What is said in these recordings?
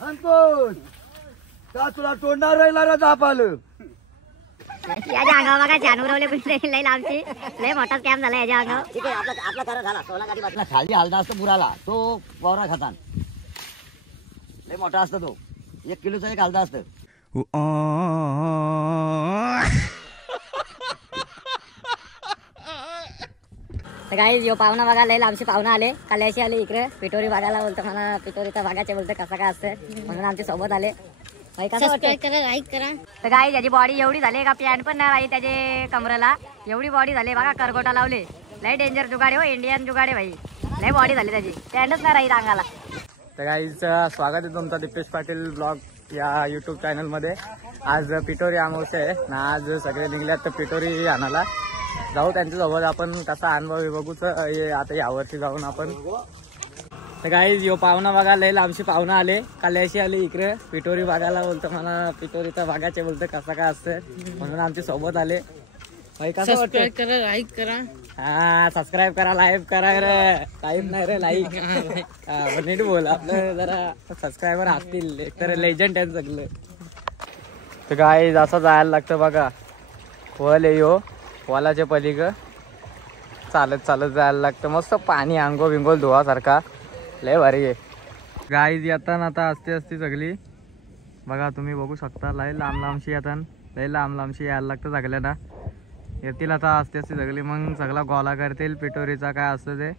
अंकुश का तुला तोंडावर राहिला रे दापालं याच्या अंगावर बघा छान उरवले पण लय लांबची लय मोठा स्कॅम झाला याच्या अंगावर. ठीक आहे आपला करा झाला. सोला गाडी बाटला खाली हलदा असतो बुराला तो वावरा खातान लय मोठा असतो तो 1 किलोचा एक हलदा असतं. तर गाईज यो पाहुणा बघा लय लांबशी पाहुणा आले कल्याशी आले इकडे पिटोरी भागाला. बोलतो मला पिटोरीचा भागाचे बोलतो कसं काय असतं म्हणून आमच्या सोबत आले. सबस्क्राइब करा लाईक करा. तर गाईज याची बॉडी एवढी झाली का पॅन्ट पण नाही राही त्याचे कमरेला एवढी बॉडी झाली बघा. करगोटा लावले लय डेंजर जुगाडे हो इंडियन जुगाडे भाई लय बॉडी झाली त्याची पॅन्टच नाही राही अंगाला. तर गाईज स्वागत आहे तुमचं दीपेश पाटील ब्लॉग या युट्यूब चॅनल मध्ये. आज पिटोरी अमावस्या आहे ना. आज सगळे निघल्यात तर पिटोरी आणायला जाऊ त्यांच्यासोबत आपण कसा अनुभव बघूच आता यावर्षी जाऊन आपण. तर गाईज यो पाहुणा बघा लय लांबशी पाहुणा आले कल्याशी आले इकडे पिटोरी भागाला. बोलतो मला पिटोरीचा भागाचे बोलतो कसं काय असतं म्हणून आमच्या सोबत आले. सबस्क्राइब करा लाईक करा. हा सबस्क्राईब करा लाईक करा रे. लाईक नाही रे लाईक नीट बोल आपलं जरा सबस्क्रायबर असतील एकतर लेजंड आहे सगळं. तर गाईज असं जायला लागतं बघा. वल यो वलाच्या पलीक चालत चालत जायला लागतं. मस्त पाणी अंगो बिंगोल धुवासारखा लय भारी आहे. गाईज येताना आता असते सगळी बघा तुम्ही बघू शकता. लय लांब लांबशी येतात लय लांब लांबशी यायला लागतं सगळ्यांना. येतील आता असते सगळी मग सगळा गोला करतील पिटोरीचा काय असतं ते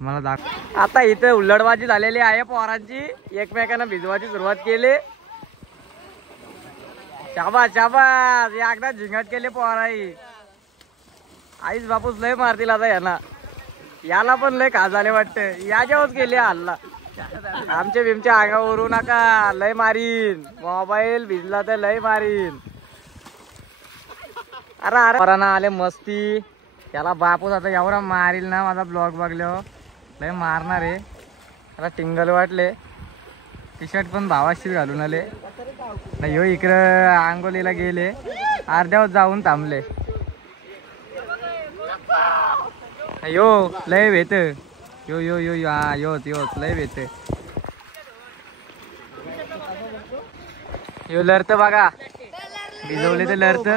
मला दाख. आता इथे उल्लडबाजी झालेली आहे पोरांची एकमेकांना भिजवायची सुरुवात केली. शाबास शाबास एकदा झिंगट केले पोराई. आईच बापूस लय मारतील आता यांना. याला पण लय खा झाले वाटतं याच्यावरच गेले हल्ला. आमच्या बिमच्या अंगावरू नका लय मारीन. मोबाईल भिजला तर लय मारीन. अरे अरे पोरांना आले मस्ती. याला बापूस आता एवढा मारील ना माझा ब्लॉग बघल्यावर लय मारणार आहे. त्याला टिंगल वाटले. टी शर्ट पण भावाशी घालून आले. नाही यो इकडं आंगोलीला गेले अर्ध्यावर जाऊन थांबले. यो लय भेट यो यो यो यो हा योच योच लय भेट. यो लढत बघा भिजवले ते लढत.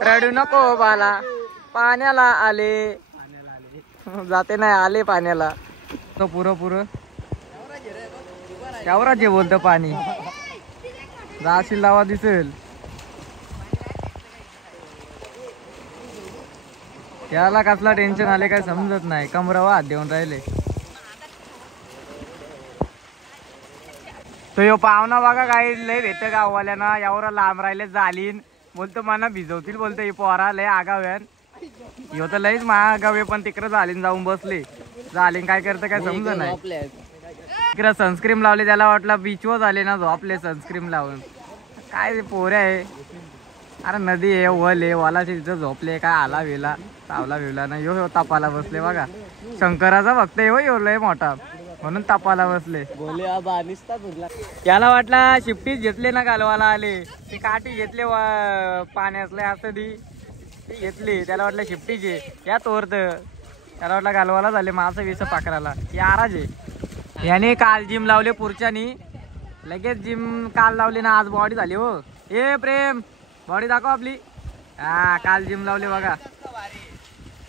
रडू नको बाला पाण्याला आले जाते नाही आले पाण्याला. तो पुरं त्यावरच जे बोलतं पाणी जाशील लावा दिसेल. याला कसला टेन्शन आले काय समजत नाही. कमरावा हात देऊन राहिले. तो यो पाहुणा बघा काय लय भेट गाववाल्यांना यावर लांब राहिले जालीन बोलतो मला भिजवतील बोलतो. हे पोरा लय आगाव्यान यो तर लयच महागावे पण तिकडे जालीन जाऊन बसले. जालीन काय करतं काय समजत नाही. तिकडे सनस्क्रीम लावले त्याला वाटलं बीचवर झाले ना झोपले सनस्क्रीम लावून. काय पोरे आहे अरे नदी आहे वल आहे वालाची तिथं झोपले काय आला वेला चावला बिवला ना. यो तापाला बसले बघा. शंकराचा भक्त आहे हो यो लय मोठा म्हणून तापाला बसले. याला वाटला शिफ्टीच घेतले ना घालवाला आले. ती काठी घेतले पाण्यातले असं ती घेतली. त्याला वाटलं शिफ्टीचे या तोरत त्याला वाटलं घालवाला झाले मासं विस पाकराला. याराज आहे याने काल जिम लावले पुरच्यानी लगेच जिम काल लावली ना आज बॉडी झाली हो. ए प्रेम बॉडी दाखव आपली. हा काल जिम लावले बघा.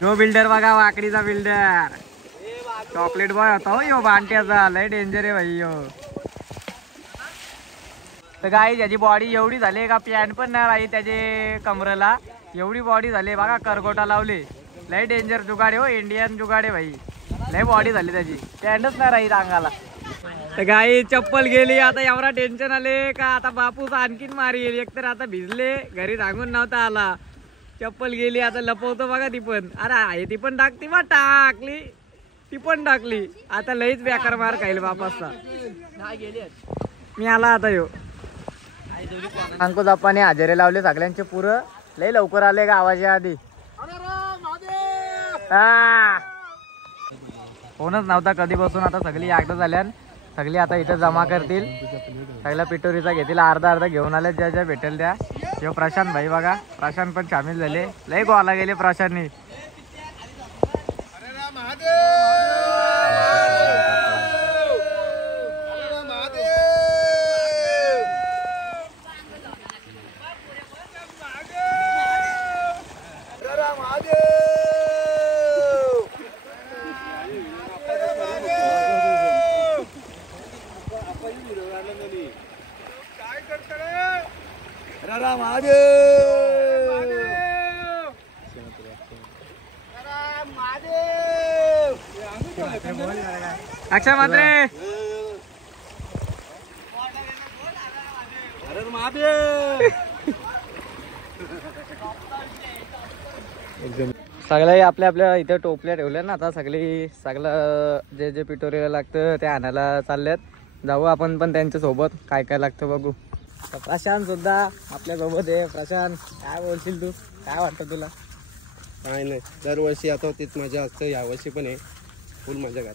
जो बिल्डर बघा वाकडीचा बिल्डर चॉकलेट बॉय होता हो यो बांट्याचा लय डेंजर आहे भाई यो. तर गाई याची बॉडी एवढी झाली का पॅन्ट पण नाही राही त्याचे कमरेला एवढी बॉडी झाली बघा. करगोटा लावले लय डेंजर जुगाडे हो इंडियन जुगाडे भाई लय बॉडी झाली त्याची पॅन्टच नाही राही अंगाला. तर गाई चप्पल गेली आता एवढा टेन्शन आले का आता बापूस आणखीन मारील. एकतर आता भिजले घरी सांगून नव्हता आला. चप्पल गेली आता लपवतो बघा ती पण. अरे आहे ती पण टाकती बा टाकली ती पण टाकली. आता लईच बेकार मार खाईल बापासचा. मी आला आता यो अंकुश आप्पाने हजेरे लावले सगळ्यांचे पुरं लय लवकर आले गावाच्या आधी. हा कोणच नव्हता कधीपासून. आता सगळी एकदा झाल्यान सगळी आता इथं जमा करतील. सगळ्या पिटोरीचा घेतील अर्धा अर्धा घेऊन आले ज्या ज्या भेटेल त्या. यो प्रशांत भाई बघा प्रशांत पण सामील झाले. लय गोला गेले प्रशांतनी. महादेव अक्षय मात्रे सगळे आपल्या आपल्या इथे टोपल्या ठेवल्या ना. आता सगळं जे जे पिटोरीला लागतं ते आणायला चाललेत. जाऊ आपण पण त्यांच्या सोबत. काय काय लागतं बघू. प्रशांत सुद्धा आपल्या सोबत आहे. प्रशांत काय बोलशील तू? काय वाटतं तुला? काय नाही, दरवर्षी आता तीच मजा असते. यावर्षी पण आहे फुल मजा घात.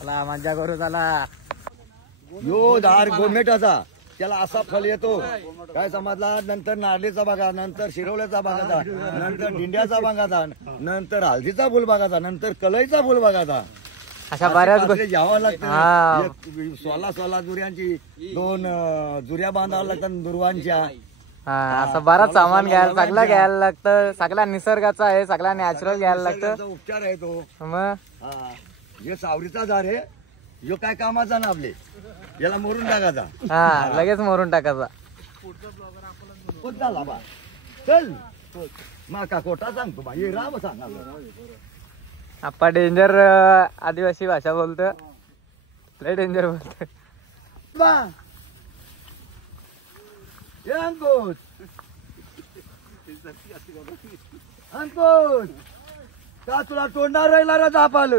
चला मजा करू. चला यो धार गोमेटाचा त्याला असा फल येतो. काय समजला? नंतर नारळीचा बागा, नंतर शिरवल्याचा बागाचा, नंतर डिंड्याचा बागाचा, नंतर हळदीचा फुल बागाचा, नंतर कलईचा फुल बागाचा. अशा बऱ्याच गोष्टी घ्यावं लागतं. हा. 16 जुऱ्यांची 2 जुऱ्या बांधावं लागतात दुर्वांच्या. हा, असं बराच सामान सगळं घ्यायला लागतं. सगळा निसर्गाचा आहे, सगळा नॅचरल घ्यायला लागतं. त्याचा उपचार आहे तो. मग हा, हे सावरीचा झाड आहे. यो काय कामाचा ना आपले, याला मोरून टाकायचा. हा, लगेच मोरून टाकायचा. कोणता लाभा चल माका कोटा सांगतो बा. हे राम सांगा. आप्पा डेंजर आदिवासी भाषा बोलतो. लय डेंजर बोलतो. बा हे अंकुश अंकुश का तुला तोंडावर राहिला रे दापाल.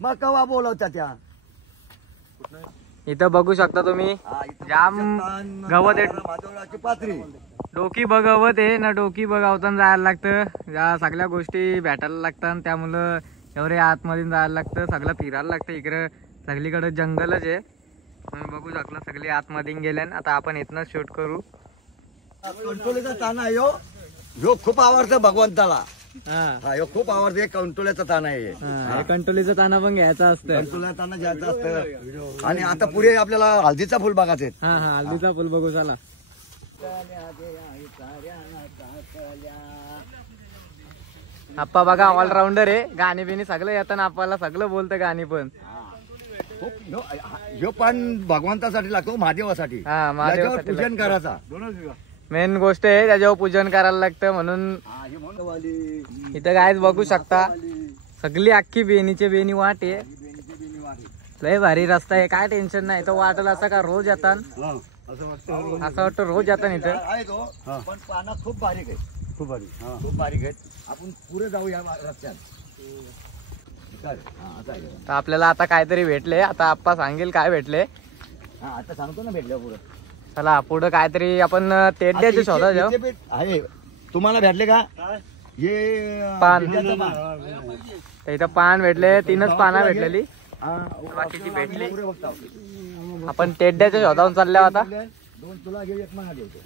मग कवा बोलवत्या त्या. इथं बघू शकता तुम्ही जाम गवत आहे. माधवराची पात्री डोकी बघवत आहे ना. डोकी बघावताना जायला लागतं. या सगळ्या गोष्टी भेटायला लागतात. त्यामुळं एवढे आतमध्ये जायला लागतं. सगळं फिरायला लागतं. इकडं सगळीकडे जंगलच आहे. तुम्ही बघू शकला सगळी आतमध्ये गेल्या. आता आपण इथनं शूट करू. कंटोलीचा ताना आहे ह्यो. ह्यो खूप आवडतं भगवंताला. हा, हा ह्यो खूप आवडते. कंटोल्याचा ताना आहे. हे कंटोलीचं ताना पण घ्यायचं असतं. कंटोल्याचा ताना घ्यायचा असतं. आणि आता पुढे आपल्याला हळदीचा फुल बघायचे आहेत. हा हा, हल्दीचा फुल बघू. चला आप्पा बघा ऑलराऊंडर आहे. गाणी बिणी सगळं येतं आपल्याला. सगळं बोलतं गाणी पण. खूप ह्यो पण भगवंतासाठी लागतो. महादेवासाठी. हा, महादेवासाठी याच्यावर पूजन करायचा. मेन गोष्ट आहे त्याच्यावर पूजन करायला लागतं. म्हणून इथं काय बघू शकता सगळी अख्खी बेनीचे बेनी वाट आहे. लय भारी रस्ता आहे. काय टेन्शन नाही. तो वाटलं असं का रोज येतात. असं वाटतं रोज येतात इथं. आहे तो पण पाना खूप बारीक आहे. खूप बारीक आहेत. आपण पुढे जाऊ या रस्त्यात. तर आपल्याला आता काहीतरी भेटले. आता आप्पा सांगेल काय भेटले. हा आता सांगतो ना भेटल्या पुढे. चला पुढं काहीतरी आपण तेड्याचे शोधा जाऊ. आहे तुम्हाला भेटले का? हे पान. बिट्याचं पान. तर इथं पान भेटले. 3च पानं भेटलेली. हा, बाकीची भेटली. पुढे बघता. आपण तेड्याच्या शोधावून चालल्या आता. 2 तुला घे, 1 मला देतो.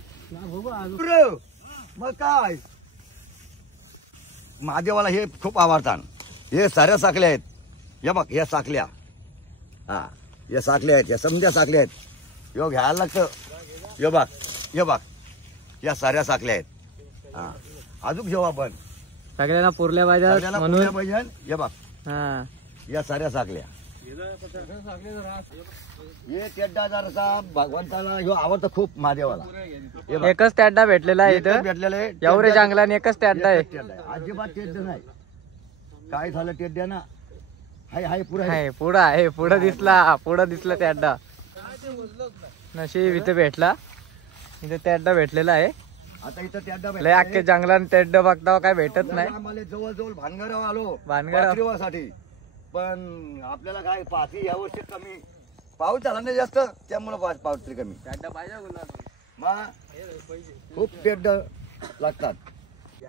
मग काय महादेवाला हे खूप आवडतात. हे साऱ्या साखल्या आहेत. या बघ या साखल्या. हा या साखल्या आहेत. या समध्या साखल्या आहेत. यो घ्यायला लागतं. यो बघ ये बघ या साऱ्या साखल्या आहेत. हा अजून घेऊ आपण. सगळ्यांना पुरल्या पाहिजे सगळ्यांना म्हणून. पुरल्या पाहिजे. ये बघ हा, या साऱ्या साखल्या. हे तेड्डा जरासा भगवंताला ह्यो आवडतं खूप महादेवाला. हे बघ, एकच तेड्डा भेटलेला आहे एकच इथं. भेटलेलं आहे. एवढे जंगलाने एकच तेड्डा आहे. एकच तेड्डा आहे. अजिबात तेड्डा नाही. काय झालं तेड्डा ना. हाय हाय पुढे आहे पुढं आहे. पुढं दिसला तेड्डा. नशीब इथे भेटला. इथे तेड्डा भेटलेला आहे. आता इथं तेड्डा लय अख्खे जंगलात तेड्डा बघता काय भेटत नाही. आम्हाला जवळ भानगराव आलो भानगराव. पाथरीवासाठी. पण आपल्याला काय पाथरी या वर्षी कमी पाऊस झाला नाही जास्त. त्यामुळे पाऊस तरी कमी. मग खूप तेड्डा लागतात.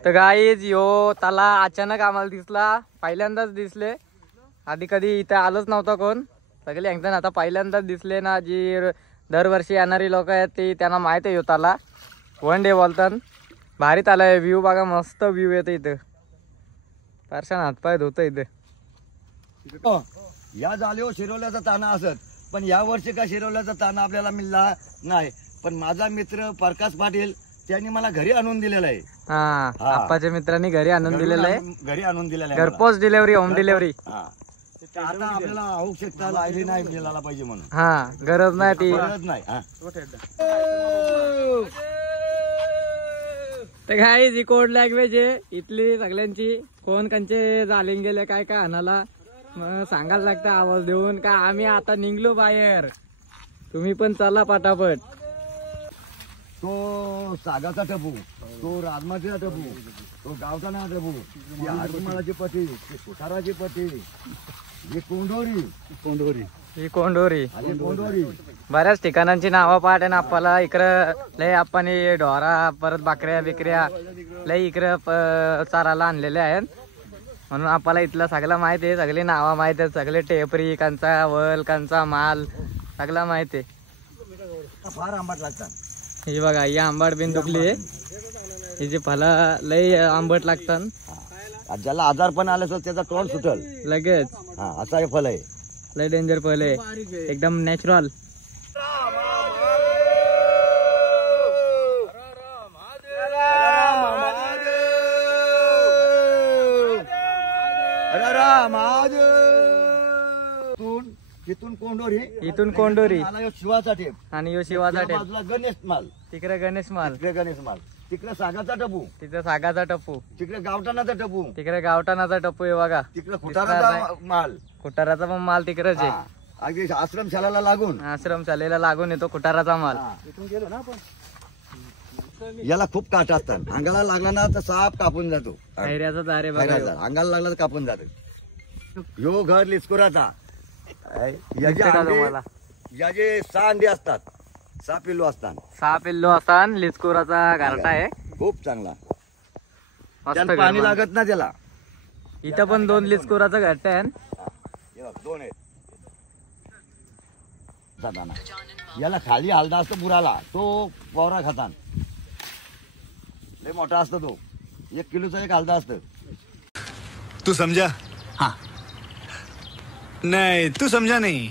तर गाईज यो त्याला अचानक आम्हाला दिसला. पहिल्यांदाच दिसले. आधी कधी इथे आलोच नव्हता कोण. सगळे एकदम आता पहिल्यांदाच दिसले ना. जी दरवर्षी येणारी लोक आहेत ती त्यांना माहिती आहे त्याला. 1 डे बोलतात. भारीत आलाय. व्ह्यू बघा मस्त व्ह्यू येतो इथं. फारशा हातपाय धुतो इथे. या जालेवर शिरवल्याचा ताना असत. पण या वर्षी का शिरवल्याचा ताना आपल्याला मिळाला नाही. पण माझा मित्र प्रकाश पाटील त्यांनी मला घरी आणून दिलेला आहे. हा, आप्पाच्या मित्रांनी घरी आणून दिलेलं आहे. घरी आणून दिलेलं आहे मला. घरपोच डिलेव्हरी, होम डिलेव्हरी. हा. आता आपल्याला आवश्यकता लागली नाही मिळाला पाहिजे म्हणून. हा, गरज नाही ती. गरज नाही. हा. तर काय ही कोड लँग्वेज आहे इथली सगळ्यांची. कोण कंचे झाले गेले काय काय आणाला मग सांगायला लागतं आवाज देऊन का आम्ही आता निघलो बाहेर, तुम्ही पण चला पटापट. तो सागाचा टपू, तो राजमाचा टपू, तो गावठाणा टपू, ही आडमाळाची पटी, ती सुताराची पटी, ही कोंडोरी ही कोंडोरी. आणि कोंडोरी बऱ्याच ठिकाणांची नावं पाठ आहे ना आपल्याला. इकडं लय आपण ढोरा परत बकऱ्या बिकऱ्या लय इकडं चाराला आणलेले आहेत, म्हणून आपल्याला इथलं सगळं माहिती आहे. सगळी नावं माहिती आहेत, सगळे टेपरी कंचा वल कंचा माल सगळं माहिती आहे. फार आंबट लागतात. ही बघा ही आंबट बिन दुखली आहे. हिची फळं लय आंबट लागतात. ज्याला आजार पण आला असेल त्याचा तोंड सुटल लगेच. हा असा हे फळ आहे. लय डेंजर फळ आहे, एकदम नॅचरल. तिथून कोंडोरी, इथून कोंडोरी आला ह्यो शिवाचा टेप आणि यो शिवाचा त्या टेप. बाजूला गणेश माल, तिकडे गणेश माल, तिकडे गणेश माल, तिकडे सागाचा टपू, तिकडे सागाचा टप्पू, तिकडे गावठाणाचा टपू, तिकडे गावठाणाचा टप्पू आहे बघा. तिकडे खुटाराचा माल. खुटाराचा पण माल तिकडेच आहे. हा. अगदी आश्रमशाळेला लागून आश्रम शालेला लागून येतो खुटाराचा माल. याला खूप काट असतात. अंगाला लागला ना तर साप कापून जातो. खैऱ्याचा दारे बघा. खैराचा. अंगाला लागला तर कापून जातो. ह्यो घर लिस्कुराचा. याचे दिसते का अंडे, तुम्हाला? याचे 6 अंडे असतात, 6 पिल्लू असतात. 6 पिल्लो असतात. लिचकुराचा घरटा आहे, खूप चांगला. मस्त त्याला घर पाणी बघा. लागत ना त्याला. इथं पण 2 लिचकुराचं घरट आहे. हे बघ, 2 आहेत. जाताना याला खाली हलदा असतो बुराला, तो वावरा खातान. लय मोठा असतो तो, 1 किलोचा एक हलदा असतं. तू समझा? हाँ. नहीं तू समझा नहीं.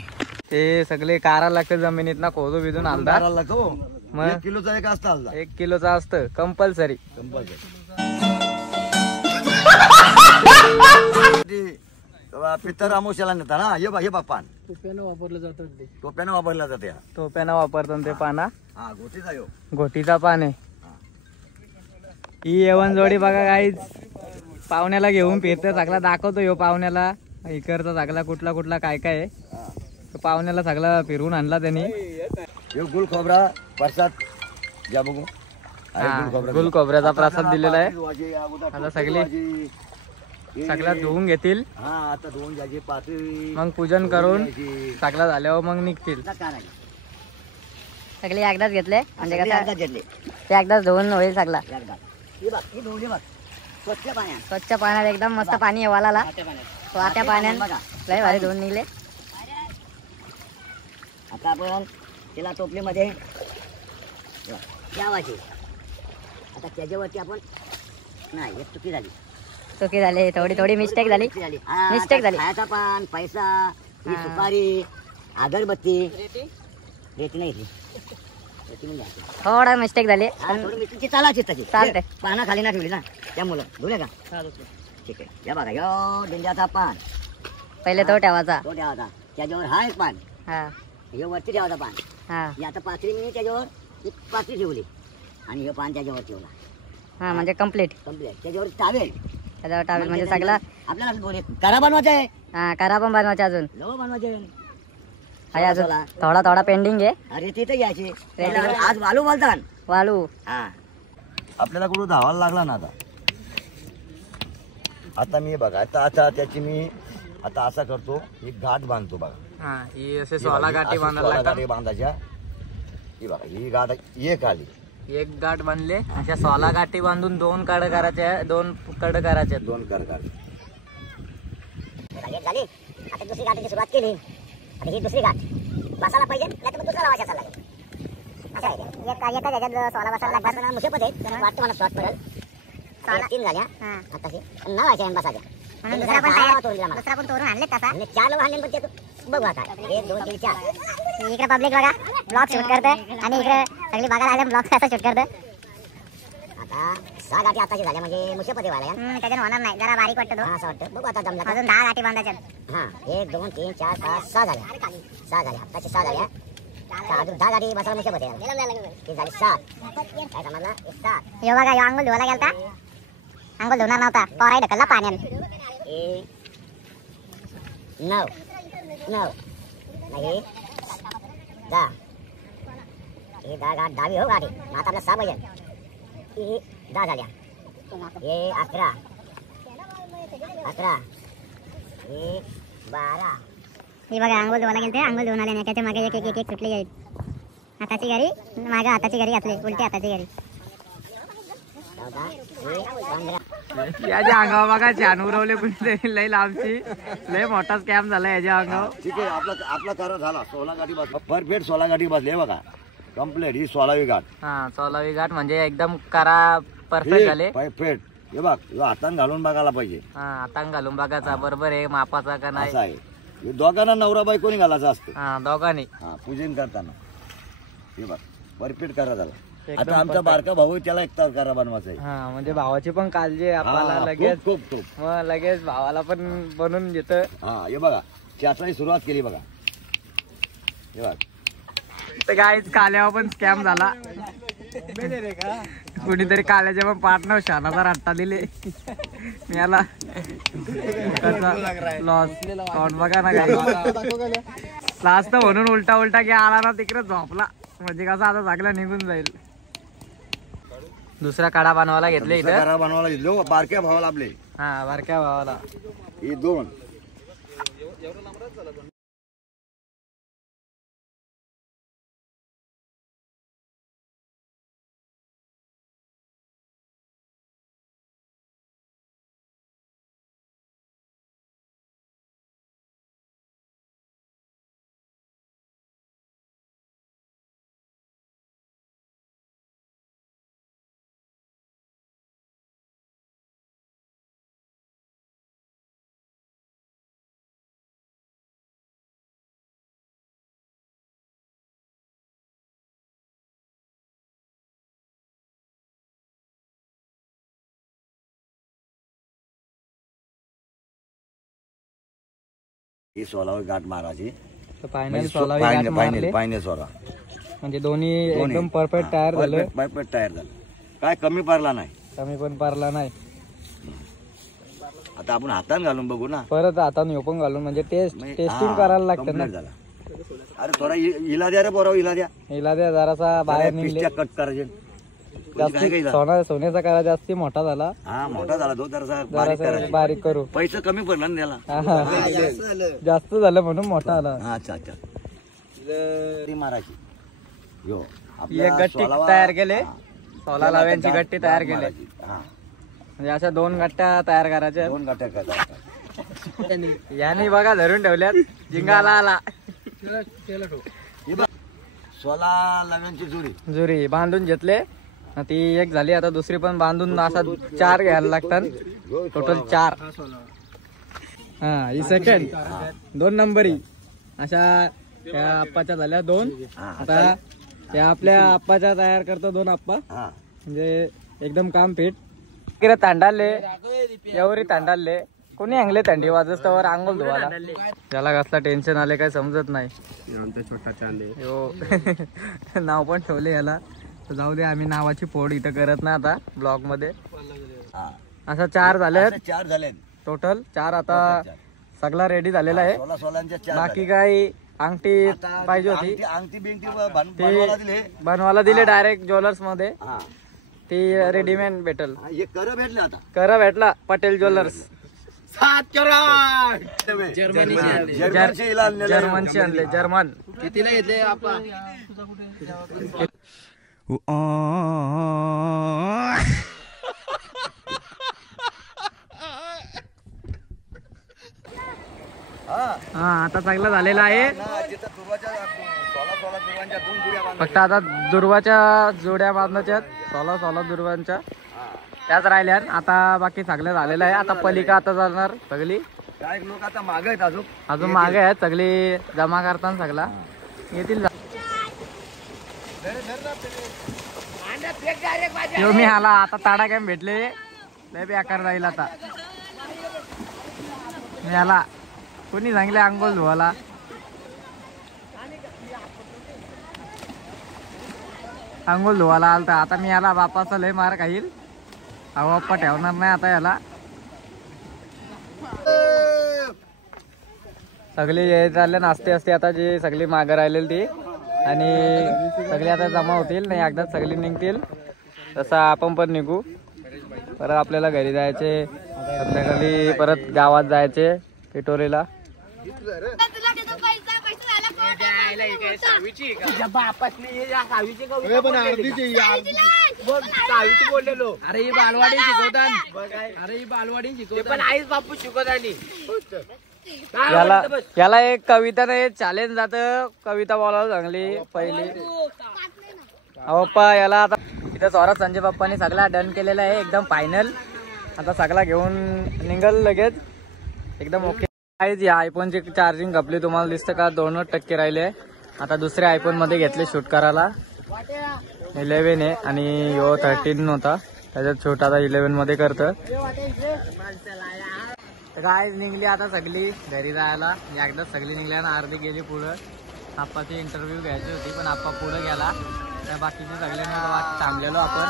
ते सगळे कारा लागते जमिनीत ना खोदू बिदून आलदा. दाराला लागतो. मग? 1 किलोचा एक असतं हलदा. 1 किलोचा असतं कंपल्सरी. पित्तर आमोशाला नेता ना. हे बा पान टोप्यानं वापरलं जातं. टोप्यानं वापरला जाते. टोप्यानं वापरतात ते पाना. हा गोटीचा ह्यो. घोटीचा पान आहे. ही येवन जोडी बघा काहीच पाहुण्याला घेऊन फिरते. सगळा दाखवतो ह्यो पाहुण्याला इकडचा सगळा कुठला कुठला काय काय आहे. तो पाहुण्याला सगळा फिरवून आणला त्यांनी. ह्यो गुल खोबरा प्रसाद घ्या बघू. गुल खोबऱ्याचा प्रसाद दिलेला आहे. आता सगळी सगळा धुवून घेतील. हा आता धुवून घ्यायची पातळी, मग पूजन करून सगळा झाल्यावर मग निघतील. सगळे एकदाच घेतले म्हणजे सगळे कसं एकदाच घेतले. ते एकदाच धुवून होईल सगळा. हे बघ, हे धुवून हे बघ. स्वच्छ पाण्यात. स्वच्छ पाण्यात एकदम मस्त पाणी आहे वालाला. वाट्या पाण्यात लय भारी धुवून निघले. आता आपण त्याला टोपलीमध्ये ठेवायची. आता त्याच्यावरती आपण नाही एक चुकी झाली. चुकी झाली, थोडी मिस्टेक झाली. मिस्टेक झाली. खायचा पान, पैसा, ही सुपारी, अगरबत्ती, रेती नाही ती. रेती म्हणजे असं. थोडा मिस्टेक झाली. थोडी मिरचीची चालायची त्याची. चालते. पाना खाली ना ठेवली ना त्यामुळं. धुले का? ठीक आहे. या बघा यो डिंजाचा पान, पहिले तो ठेवायचा. तो ठेवायचा. त्याच्यावर हा एक पान, हा हे वरती ठेवायचा पान. हा ही आता पाचरी मी त्याच्यावर एक पाचरी ठेवली आणि हे पान त्याच्यावर ठेवला. हा म्हणजे कम्प्लीट. कम्प्लीट. त्याच्यावर टावेल. त्याच्यावर टावेल म्हणजे सगळा. आपल्याला दोन करा बनवायचा आहे, हा करा पण बनवायचा अजून लव बनवायचे. आहे अजून थोडा पेंडिंग आहे. अरे तिथे यायचे आज वालू बोलतात. वाळू हा आपल्याला कुठं धावायला लागला ना. आता मी बघा आता त्याची मी आता असा करतो, एक घाट बांधतो बघा. हा ही असे ही 16 बघा, गाठी अशी बांधायला 16 लागतात. गाठी बांधायच्या. ही बघा ही गाठ एक आली. एक गाठ बांधले अशा 16 गाठी बांधून 2 कड करायच्या. 2 कड करायच्या. 2 कर झाली. आता दुसरी गाठीची सुरुवात केली. आता ही दुसरी गाठ बसायला पाहिजे, नाही तर मग दुसरा लावायचा लागेल. असं आहे एका त्याच्यात 16 बसायला लागतात. मुशेपत आहे वाटतं मला शॉर्ट पडेल. 3 झाल्या आता हे नावायच्या बसायच्या. दुसरा पण तोरून आणले तसा 4 लोक आणले. पण ते बघू आता 1 2 3 4. इकडे पब्लिक बघा ब्लॉग शूट करते आणि इकडे सगळी बघायला आले ब्लॉग कसं शूट करते. आता 6 गाठी आताची झाल्या म्हणजे मुशेपती व्हायला. त्याच्यानं होणार नाही, जरा बारीक वाटतं तो. असं वाटतं. बघू आता जमलं. अजून 10 गाठी बांधायच्या. हा 1 2 3 4 5 6 झाल्या. 6 झाल्या आताची 6 झाल्या. अजून 10 गाडी बसायला मुशे होते ती झाली 7 काय समजला 7 यो बघा यो अंघोळ धुवायला गेलता अंघोळ धुणार नव्हता पोराई ढकलला पाण्यात 9 नाही 10 हे 10 गाडी 10 हो गाडी आता आपल्या 6 पाहिजे हे 10 झाल्या हे 11 हे 12 हे बघा अंघोळ धुवायला गेलते अंघोळ धुवून आले त्याच्या मागे एक एक सुटली गाडी हाताची गाडी मागे हाताची गाडी घातली उलटी हाताची गाडी याच्या अंगावर बघा छान उरवले पण लय लांबची लय मोठा स्कॅम झाला याच्या अंगावर. ठीक आहे आपला कार झाला 16 गाडी बस परफेक्ट 16 गाडी बसली बघा कम्प्लीट ही 16वी गाठ. हा 16वी गाठ म्हणजे एकदम करा परफेक्ट झाले परफेक्ट. हे बघ हातान घालून बघायला पाहिजे. हा हातान घालून बघायचा बरोबर आहे मापाचा का नाही असं आहे. हे दोघांना नवरा बायकोनी घालायचं असतं. हा दोघांनी. हा पूजन करताना हे बघ परफेक्ट करा झाला. आता आमचा बारका भाऊ त्याला एकटा करा बनवायचा आहे. हा म्हणजे भावाची पण काळजी आहे आपल्याला लगेच खूप मग लगेच भावाला पण बनवून घेत. हा हे बघा त्याचाही सुरुवात केली बघा. हे बघ तर गाईच काल्यावर पण स्कॅम झाला. कुणीतरी काल्याच्या पण पार्टनर शानाचा रट्टा दिले मी याला लॉस तोंड बघा ना गाई लास्ट म्हणून उलटा की आला ना तिकडे झोपला म्हणजे कसं आता चांगला निघून जाईल. दुसरा काढा बनवायला घेतले इथे काढा बनवायला घेतलो बारक्या भावाला आपले. हा बारक्या भावाला ही 2 ही 16वी गाठ मारायची. फायनल 16वी गाठ मारली. फायनल 16 म्हणजे दोन्ही एकदम परफेक्ट तयार झाले. परफेक्ट तयार झालं. काय कमी पडला नाही कमी पण पारला नाही. आता आपण हातान घालून बघू ना परत हाताने ओपन घालून म्हणजे टेस्टिंग करायला लागतं ना. झाला. अरे थोडा इला द्या रे पोराव इला द्या. हिला द्या जरासा बाहेर निघले कट करायचे. जास्ती सोन्याचा करा जास्ती मोठा झाला. हा मोठा झाला तो जरासा बारीक करू. पैसा कमी पडला ना त्याला. जास्त झालं म्हणून मोठा आला. अच्छा ती मारायची. यो एक गट्टी तयार केले 16 लाव्यांची गट्टी तयार केली. म्हणजे अशा 2 गट्ट्या तयार करायच्या. 2 गट्ट्या करायच्या. याने बघा धरून ठेवल्यात जिंगाला आला 16 लाव्यांची जुरी बांधून घेतले. ती एक झाली आता दुसरी पण बांधून असा 4 घ्यायला लागतात. टोटल 4. हा ही सेकंड 2 नंबरी अशा त्या आप्पाच्या झाल्या 2. आता त्या आपल्या आप्पाच्या तयार करतो 2 आप्पा म्हणजे एकदम काम फिट. इकडे तांडाले एवढी तांडाले कोणी अंगले थंडी वाजस्तवर अंघोळ धुवाला. त्याला कसला टेन्शन आले काय समजत नाही. छोटा चांदे हो नाव पण ठेवले याला. जाऊ दे आम्ही नावाची फोड इथं करत ना आता ब्लॉग मध्ये. असं 4 झाले टोटल 4. आता सगळा रेडी झालेला आहे. बाकी काही अंगठी पाहिजे होती बनवायला दिले डायरेक्ट ज्वेलर्स मध्ये. ती रेडीमेड भेटल. कर भेटला पटेल ज्वेलर्स जर्मनची आणले. जर्मन कितीला येते आपण हा आता चांगला झालेला आहे. फक्त आता दुर्वाच्या जोड्या बांधण्याच्या 16 दुर्वांच्या त्याच राहिल्या. आता बाकी सगळं झालेलं आहे. आता पलिका आता जाणार सगळी. लोक आता मागे आहेत अजून मागे आहेत सगळी जमा करताना सगळा येतील. मी आला आता ताडा कॅम्प भेटले लय बेकार जाईल. आता मी आला कोणी सांगले अंघोळ धुवाला. अंघोळ धुवायला आलता. आता मी याला बापाचा लय मार खाईल. अहो बाप्पा ठेवणार नाही आता याला. सगळे हे चालले नाश्ते असते आता जे सगळी मागं राहिलेली ती आणि सगळे आता जमा होतील नाही एकदाच सगळे निघतील. तसं आपण पण निघू. परत आपल्याला घरी जायचे. संध्याकाळी परत गावात जायचे पिटोरीला. अरे ही बालवाडी शिकवतात. अरे ही बालवाडी शिकवतात पण आईच बापू शिकवत. याला एक कविता चॅलेंज जात. कविता बोलायला चांगली पहिली. पप्पा याला आता इथं स्वराज संजय पप्पानी सगळा डन केलेला आहे एकदम फायनल. आता सगळा घेऊन निघल लगेच एकदम ओके. या आयफोनची चार्जिंग खपली तुम्हाला दिसतं का 2% राहिले. आता दुसऱ्या आयफोन मध्ये घेतले शूट करायला. 11 आहे आणि यो 13 होता त्याच्यात शूट आता 11 मध्ये करतं. काय निघली आता सगळी घरी जायला. एकदाच सगळी निघल्या ना अर्धी गेली पुढं. आप्पाची इंटरव्ह्यू घ्यायची होती पण आप्पा पुढं गेला. त्या बाकीचे सगळ्यांनी थांबलेलो आपण.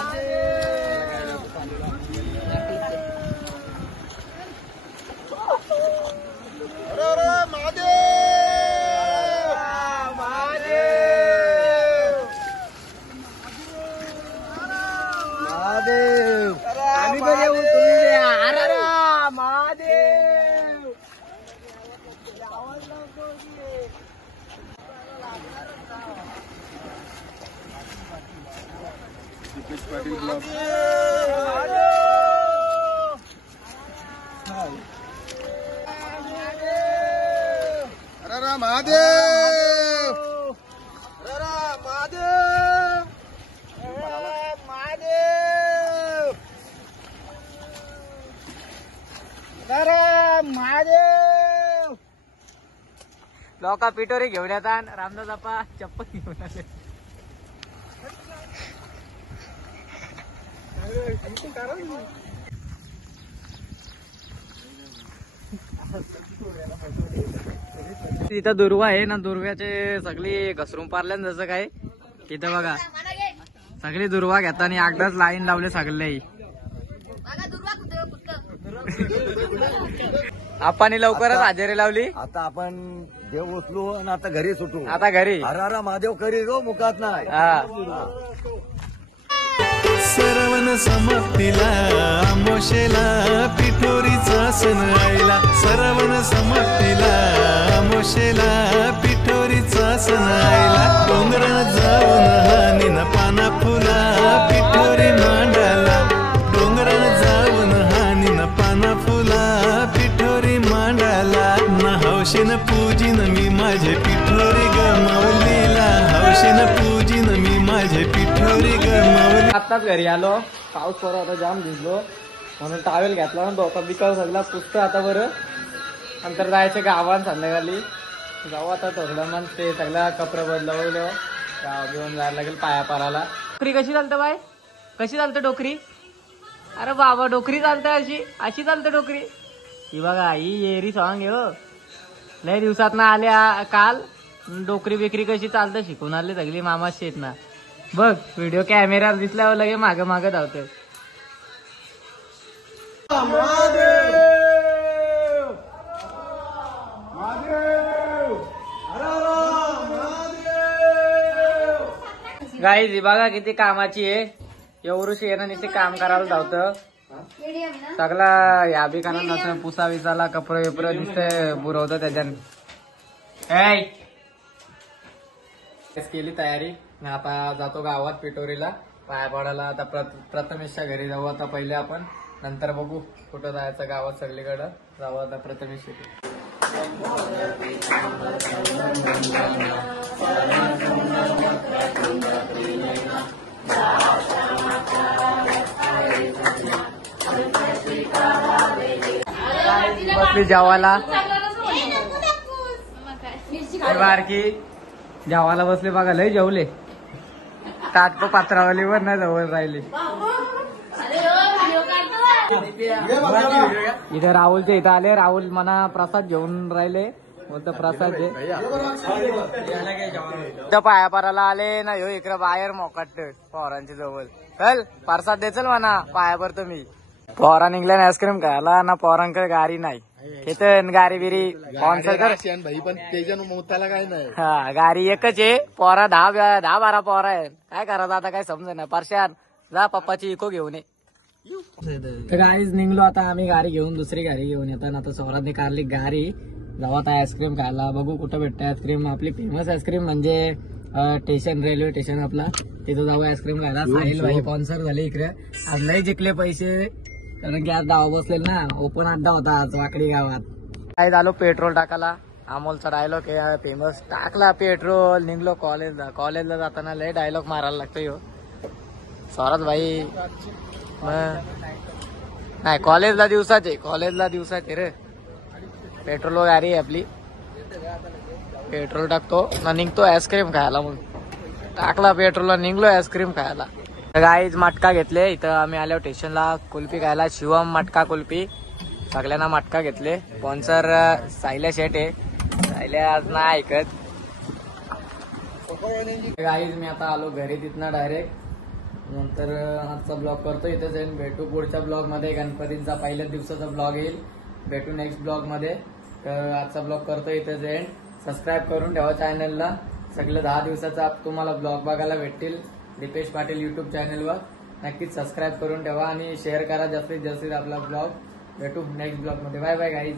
लोका पिटोरी घेऊन येतात. रामदास बाप्पा चप्पल घेऊन आले. तिथं दुर्वा आहे ना. दुर्व्याचे सगळी घसरून पारल्या जसं काय. तिथं बघा सगळी दुर्वा घेतात आणि एकदाच लाईन लावले सगळे. आपण लवकरच हजेरी लावली. आता आपण देव उचलू आणि आता घरी सुटू. आता घरी हरारा महादेव करी रो मुखात नाही. सरवन समाप्तीला आमोशेला पिठोरीचा सण आईला. सरवन समाप्तीला आमोशेला पिठोरीचा सण आईला. डोंगरात जाऊन हानीन पाना फुला पिठोरी मांडाला. डोंगरात जाऊन हानीन पाना फुला पिठोरी मांडाला. ना हौशेन पूजिन मी माझे पिठोरी गमावलीला. हौशेन पूजिन मी माझे पिठोरी गमावली. आत्ताच घरी आलो. पाऊस पडत आता जाम भिजलो म्हणून टावेल घेतला ना. डोका बिकाव सगळा पुसतो आता. बरं नंतर जायचे गावात संध्याकाळी. जाऊ आता थोडं मग ते सगळं कपडे बदलवलं. गाव घेऊन जायला लागेल पाया पाराला. डोकरी कशी चालतं बाय? कशी चालते डोकरी? अरे बाबा डोकरी चालते अशी अशी चालते डोकरी. ही बघा ही एरी सॉंग हो. लय दिवसात ना आल्या काल. डोकरी बिकरी कशी चालतं शिकून आले सगळी मामाशी आहेत ना. बघ व्हिडिओ कॅमेरा दिसल्यावर लगे मागं मागं धावतोय. गाईज बघा किती कामाची आहे. एवढूशी येणं नुसते काम करायला धावतं. सगळा या बी काना नसतं. पुसा विसाला कपडे विपडे नुसते बुरवतं त्याच्याने. केली तयारी. आता जातो गावात पिटोरीला पाया पडायला. आता प्रथमेशच्या घरी जाऊ आता पहिले आपण. नंतर बघू कुठं जायचं गावात सगळीकडं जाऊ. आता प्रथमेश बसली जेवायला. बारकी जेवायला बसले बघा. लय जेवले. ताट पात्रावलीवर नाही जवळ राहिले. इथे राहुलचे इथं आले. राहुल मना प्रसाद घेऊन राहिले. बोलतो प्रसाद दे पाया पाराला आले ना ह्यो इकडे बाहेर मोकाट पोरांच्या जवळ चल प्रसाद दे चल म्हणा पाया पडतो मी पोरा निघल्या आईस्क्रीम खायला ना पोरांकडे गाडी नाही खेतन गाडी बिरी स्पॉन्सर कर भाई पण त्याच्या मोताला काय नाही हा गाडी एकच आहे पोरा 10-12 पोरा आहे काय करायचं आता काय समज ना परशान जा पप्पाची इको घेऊन ये तर गाडीच निघलो आता आम्ही गाडी घेऊन दुसरी गाडी घेऊन येतात आता स्वराजने काढली गाडी जाऊ आता आईस्क्रीम खायला बघू कुठं भेटतं आईस्क्रीम आपली फेमस आईस्क्रीम म्हणजे स्टेशन रेल्वे स्टेशन आपला तिथं जाऊ आईस्क्रीम खायला साहिल भाई स्पॉन्सर झाले इकडे आज नाही जिंकले पैसे कारण की आज डाव बसलेल ना ओपन अड्डा होता आज वाकडी गावात काय झालो पेट्रोल टाकायला अमोलचा डायलॉग आहे फेमस टाकला पेट्रोल निघलो कॉलेजला जाताना लय डायलॉग मारायला लागतो ह्यो स्वराज भाई नाही कॉलेजला दिवसाचे रे पेट्रोल गाडी आहे आपली पेट्रोल टाकतो ना निघतो आईस्क्रीम खायला मग टाकला पेट्रोलला निघलो आईस्क्रीम खायला गाईज मटका घेतले इथं आम्ही आलो स्टेशनला कुल्फी खायला शिवम मटका कुल्फी सगळ्यांना मटका घेतले स्पॉन्सर सायल्या शेट आहे सायल्या आज नाही ऐकत गाईज मी आता आलो घरी तिथनं डायरेक्ट नंतर आजचा ब्लॉग करतो इथं जाईन भेटू पुढच्या ब्लॉग मध्ये गणपतींचा पहिल्याच दिवसाचा ब्लॉग येईल भेटू नेक्स्ट ब्लॉग मध्ये आजचा ब्लॉग करतो इथं जाईन सबस्क्राईब करून ठेवा चॅनलला सगळं 10 दिवसाचा तुम्हाला ब्लॉग बघायला भेटतील दीपेश पाटील युट्यूब चॅनलवर नक्कीच सबस्क्राईब करून ठेवा आणि शेअर करा जास्तीत जास्त आपला ब्लॉग भेटू नेक्स्ट ब्लॉग मध्ये बाय बाय गाईज